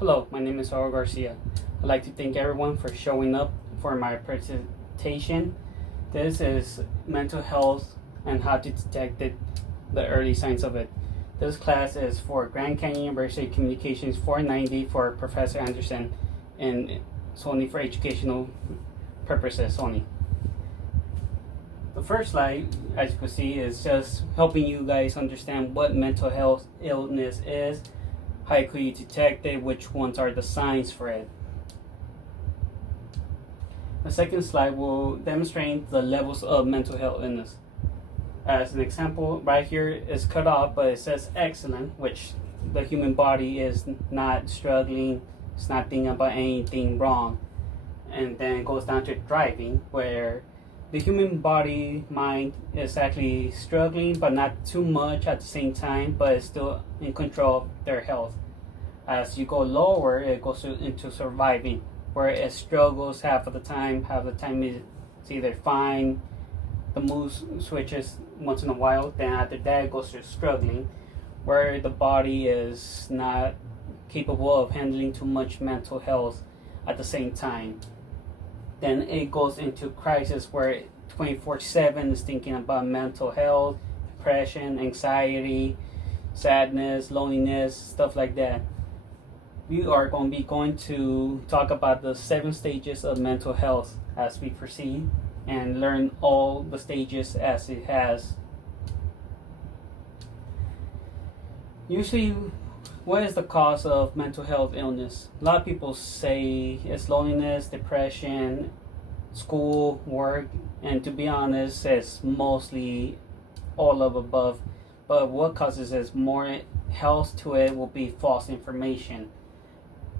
Hello, my name is Raul Garcia. I'd like to thank everyone for showing up for my presentation. This is mental health and how to detect the early signs of it. This class is for Grand Canyon University Communications 490 for Professor Anderson, and it's only for educational purposes only. The first slide, as you can see, is just helping you guys understand what mental health illness is, how could you detect it, which ones are the signs for it. The second slide will demonstrate the levels of mental health illness. As an example, right here is cut off, but it says excellent, which the human body is not struggling, it's not thinking about anything wrong. And then it goes down to thriving, where the human body mind is actually struggling, but not too much at the same time, but it's still in control of their health. As you go lower, it goes into surviving, where it struggles half of the time it's either fine, the mood switches once in a while, then after that it goes to struggling, where the body is not capable of handling too much mental health at the same time. Then it goes into crisis, where 24/7 is thinking about mental health, depression, anxiety, sadness, loneliness, stuff like that. We are going to be going to talk about the 7 stages of mental health as we proceed and learn all the stages as it has. Usually, what is the cause of mental health illness? A lot of people say it's loneliness, depression, school, work, and to be honest, it's mostly all of above. But what causes it more health to it will be false information.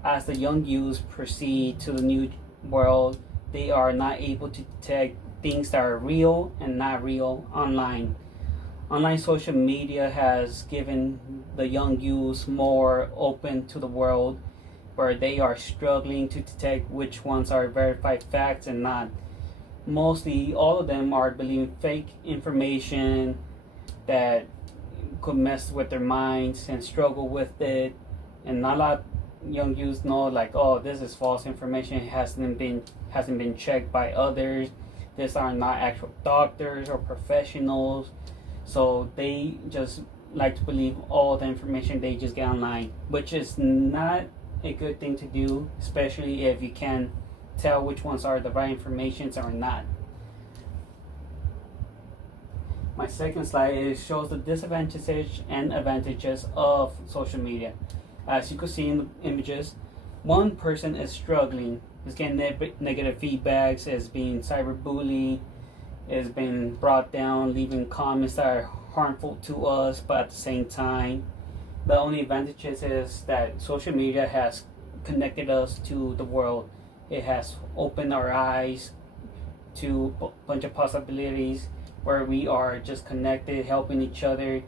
As the young youths proceed to the new world, they are not able to detect things that are real and not real online. Online social media has given the young youths more open to the world, where they are struggling to detect which ones are verified facts and not. Mostly all of them are believing fake information that could mess with their minds and struggle with it, and not a lot of young youths know, like, oh, this is false information, it hasn't been checked by others, these are not actual doctors or professionals, so they just like to believe all the information they just get online, which is not a good thing to do, especially if you can tell which ones are the right informations or not. My second slide shows the disadvantages and advantages of social media. As you can see in the images, one person is struggling, is getting negative feedbacks, is being cyberbullied, is being brought down, leaving comments that are harmful to us, but at the same time, the only advantages is that social media has connected us to the world. It has opened our eyes to a bunch of possibilities, where we are just connected, helping each other,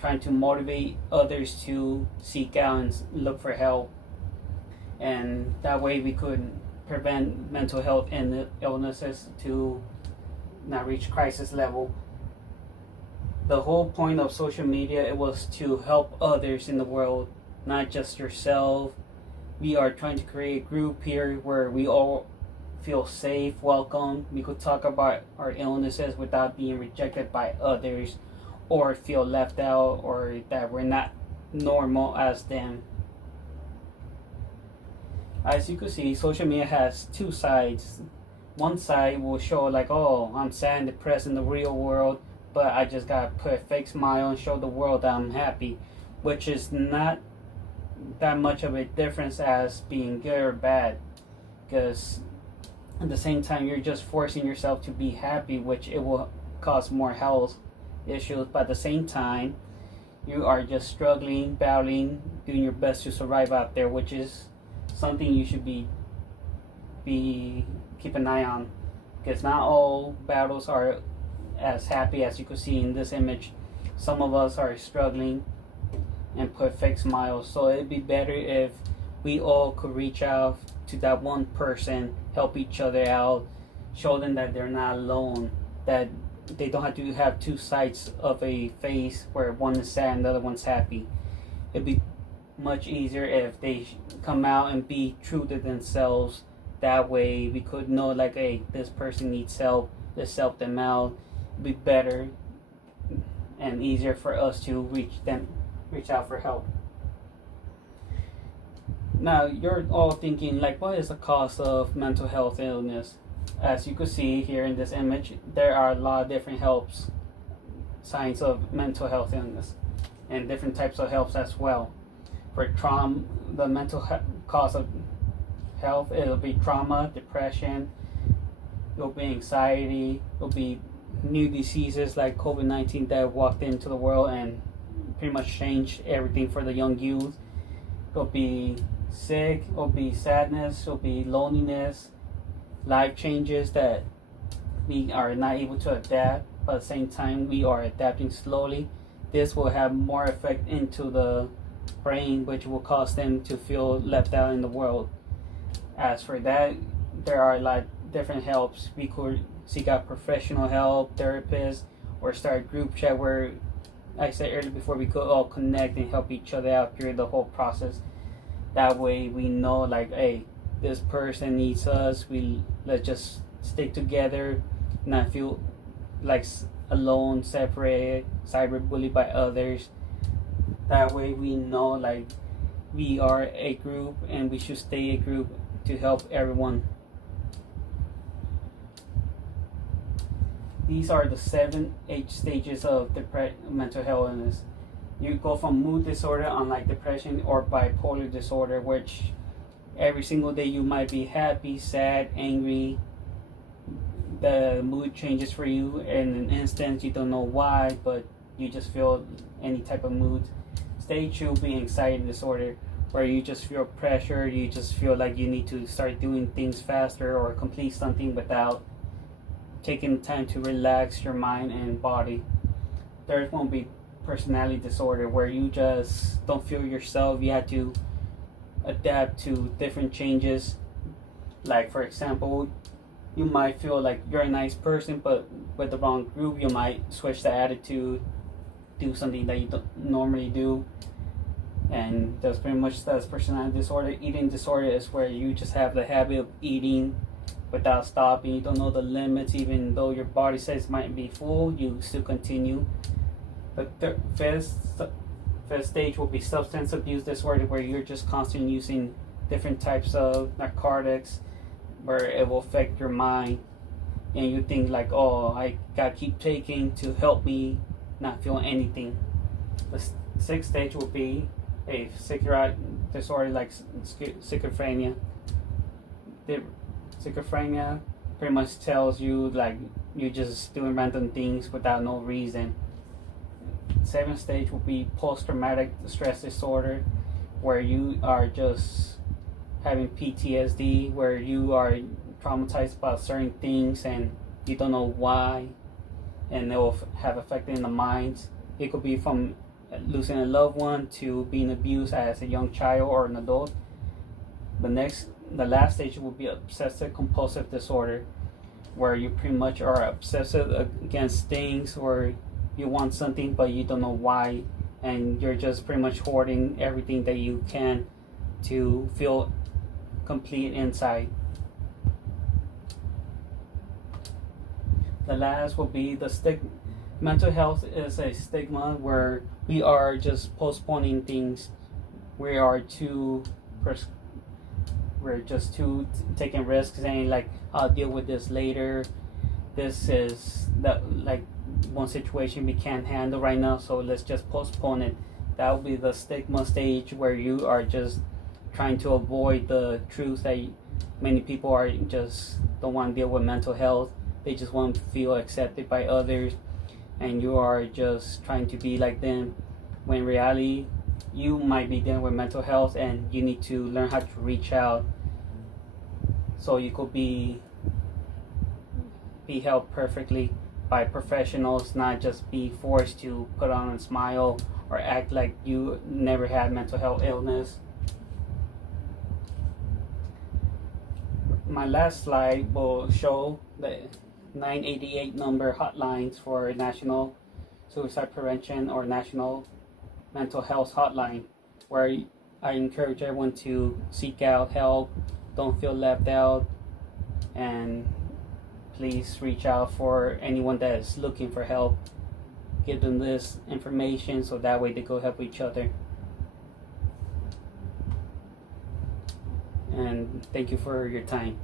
trying to motivate others to seek out and look for help. And that way we could prevent mental health illnesses to not reach crisis level. The whole point of social media, it was to help others in the world, not just yourself. We are trying to create a group here where we all feel safe, welcome. We could talk about our illnesses without being rejected by others, or feel left out, or that we're not normal as them. As you can see, social media has 2 sides. One side will show like, oh, I'm sad and depressed in the real world, but I just gotta put a fake smile and show the world that I'm happy, which is not that much of a difference as being good or bad, because at the same time you're just forcing yourself to be happy, which it will cause more health issues, but at the same time you are just struggling, battling, doing your best to survive out there, which is something you should be keep an eye on, because not all battles are as happy as you can see in this image. Some of us are struggling and put fake smiles, so it'd be better if we all could reach out to that one person, help each other out, show them that they're not alone, that they don't have to have 2 sides of a face where one is sad and the other one's happy. It'd be much easier if they come out and be true to themselves. That way we could know like, hey, this person needs help, let's help them out. It'd be better and easier for us to reach out for help. Now you're all thinking like, what is the cause of mental health illness? As you can see here in this image, there are a lot of different helps, signs of mental health illness, and different types of helps as well. For trauma, the cause of health, it'll be trauma, depression, it'll be anxiety, it'll be new diseases like COVID-19 that walked into the world and pretty much changed everything for the young youth. It'll be sick, it'll be sadness, it'll be loneliness, life changes that we are not able to adapt, but at the same time we are adapting slowly. This will have more effect into the brain, which will cause them to feel left out in the world. As for that, there are a lot of different helps. We could seek out professional help, therapists, or start a group chat where, like I said earlier before, we could all connect and help each other out during the whole process. That way we know like, hey, this person needs us, let's just stick together, not feel like alone, separated, cyberbullied by others. That way we know like we are a group and we should stay a group to help everyone. These are the 7 H stages of mental health illness. You go from mood disorder, unlike depression, or bipolar disorder, which every single day you might be happy, sad, angry. The mood changes for you in an instant. You don't know why, but you just feel any type of mood. Stage 2 will be anxiety disorder, where you just feel pressure. You just feel like you need to start doing things faster or complete something without taking time to relax your mind and body. Third one will be personality disorder, where you just don't feel yourself. You have to adapt to different changes. Like for example, you might feel like you're a nice person, but with the wrong group you might switch the attitude, do something that you don't normally do. And that's pretty much that's personality disorder. Eating disorder is where you just have the habit of eating without stopping. You don't know the limits. Even though your body says it might be full, you still continue. The fifth stage will be substance abuse disorder, where you're just constantly using different types of narcotics, where it will affect your mind, and you think like, oh, I gotta keep taking to help me not feel anything. The sixth stage will be a psychiatric disorder like schizophrenia. The schizophrenia pretty much tells you like you're just doing random things without no reason. Seventh stage will be post-traumatic stress disorder, where you are just having PTSD, where you are traumatized about certain things and you don't know why, and it will have effect in the mind. It could be from losing a loved one to being abused as a young child or an adult. The last stage will be obsessive compulsive disorder, where you pretty much are obsessive against things, or you want something but you don't know why, and you're just pretty much hoarding everything that you can to feel complete inside. The last will be the stigma. Mental health is a stigma where we are just postponing things. We are we're just too taking risks, saying like, I'll deal with this later. This is that like one situation we can't handle right now, so let's just postpone it. That will be the stigma stage, where you are just trying to avoid the truth that many people are just don't want to deal with mental health. They just want to feel accepted by others, and you are just trying to be like them, when in reality you might be dealing with mental health and you need to learn how to reach out so you could be helped perfectly by professionals, not just be forced to put on a smile or act like you never had mental health illness. My last slide will show the 988 number hotlines for National Suicide Prevention or National Mental Health Hotline, where I encourage everyone to seek out help. Don't feel left out, and please reach out for anyone that is looking for help. Give them this information so that way they go help each other. And thank you for your time.